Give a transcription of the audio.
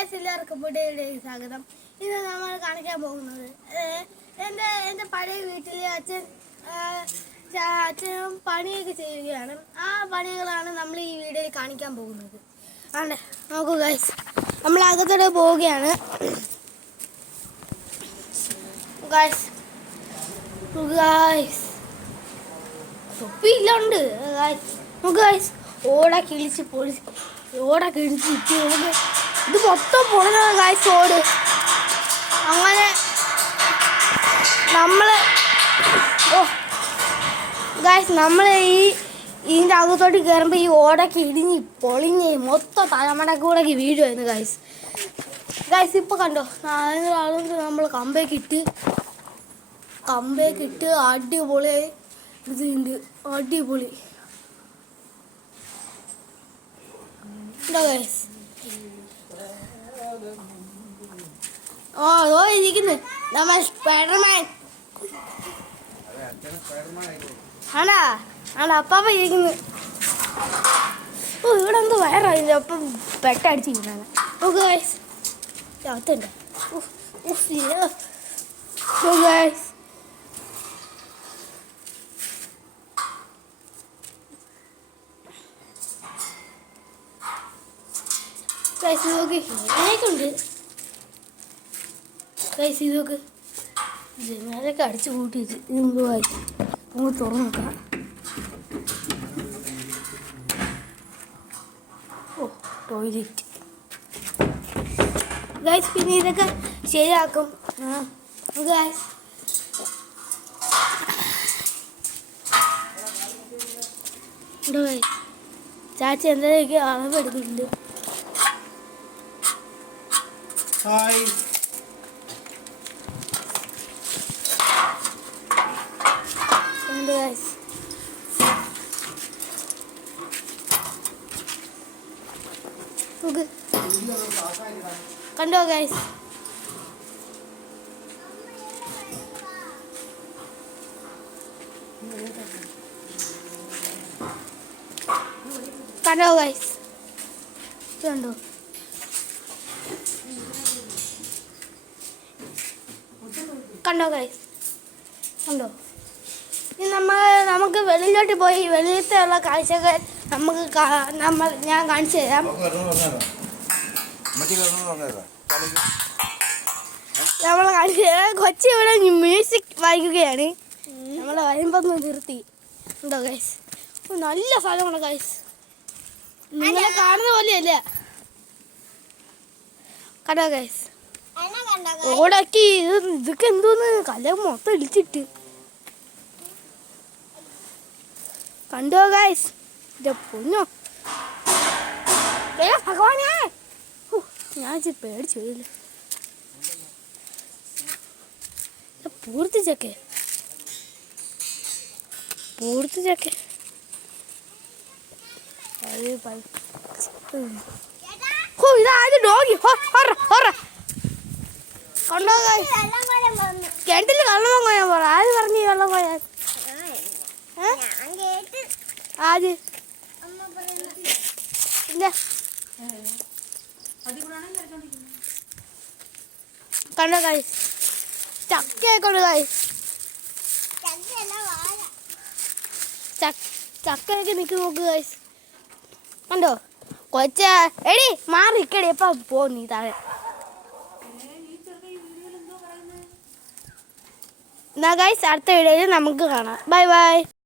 Guys, എല്ലാവർക്കും പുതിയ സ്വാഗതം. ഇന്ന് നമ്മൾ കാണിക്കാൻ പോകുന്നത് എൻ്റെ പഴയ വീട്ടിൽ അച്ഛനും പണിയൊക്കെ ചെയ്യുകയാണ്. ആ പണികളാണ് നമ്മൾ ഈ വീഡിയോയിൽ കാണിക്കാൻ പോകുന്നത്. ആണ്, നോക്കൂ ഗൈസ്, നമ്മൾ അകത്തോടെ പോവുകയാണ്. ഗൈസ് ഗൈസ് തൊപ്പിയില്ലുണ്ട് ഗൈസ്. ഓട കിളിച്ച് പൊളിച്ച് നമുക്ക് ഇത് മൊത്തം പൊളിഞ്ഞത് ഗൈസ്. ഓട് അങ്ങനെ നമ്മൾ ഇതിൻ്റെ അകത്തോട്ട് കയറുമ്പോൾ ഈ ഓടൊക്കെ ഇടിഞ്ഞ് പൊളിഞ്ഞ് മൊത്തം തലമടക്ക് കൂടെ വീഴുമായിരുന്നു ഗൈസ്. ഇപ്പോൾ കണ്ടോ, നമ്മൾ കമ്പേക്കിട്ട് അടിപൊളി ഇതുണ്ട്. അടിപൊളി ഇരിക്കുന്നു നമ്മൾ സ്പൈഡർമാൻ. ആണാ അപ്പാപ്പ ഇരിക്കുന്നു. ഇവിടെ എന്തോ വയറായില്ല, അപ്പം പെട്ടടിച്ചിരിക്കുന്നതാണ്. ഓക്കെ ഗൈസ്, അകത്തുണ്ട്. ഇതൊക്കെ ജനാലൊക്കെ അടിച്ചു കൂട്ടിയിട്ട് നമുക്ക് തുറന്നു നോക്കാം. ടോയ്ലറ്റ് ഗൈസ്, പിന്നെ ഇതൊക്കെ ശരിയാക്കും ഗൈസ്. ചാച്ചി എന്തൊക്കെ അളവെടുക്കുന്നുണ്ട്. ഹായ്, കണ്ടോ ഗൈസ്, കണ്ടോ ഗൈസ്, കണ്ടോ കണ്ടോ ഗൈസ്, കണ്ടോ. ഇനി നമുക്ക് വെളിയിലോട്ട് പോയി വെളിയിലത്തെ ഉള്ള കാഴ്ചകൾ ഞാൻ കാണിച്ചു തരാം. നമ്മൾ കാണിച്ചു തരാം. കൊച്ചി ഇവിടെ മ്യൂസിക് വായിക്കുകയാണ്. നമ്മൾ വരുമ്പോൾ നിർത്തി. ഉണ്ടോ ഗൈസ്, നല്ല സ്ഥലമാണ് ഗൈസ്, നിങ്ങളെ കാണുന്ന പോലെയല്ല. കണ്ടോ ഗൈസ്, ഓടാക്കി ഇതൊക്കെ എന്തോന്ന് കല മൊത്തം ഇടിച്ചിട്ട്. കണ്ടോ ഗൈസ്, പൊന്നോ ഭഗവാനേ, ഞാൻ പേടിച്ചു പോയില്ല. പൂർത്തിച്ചൊക്കെ ഇതായത് ഡോഗി. കണ്ടോ ഗൈസ്, കിണറ്റില് കള്ളം കൊയ്യാൻ പറ. ആര് പറഞ്ഞു വെള്ളം കൊയ്യാൻ? ആര് ഇല്ല. കണ്ടോ ഗൈസ്, ചക്കയൊക്കെ ഗൈസ്, ചക്കയൊക്കെ നിൽക്കി നോക്ക് ഗൈസ്. കണ്ടോ കൊച്ച, എടി മാറിക്കടി, എപ്പ പോ നീ താഴെ. എന്നാ ഗൈസ്, അടുത്ത വീഡിയോയിൽ നമുക്ക് കാണാം. Bye bye.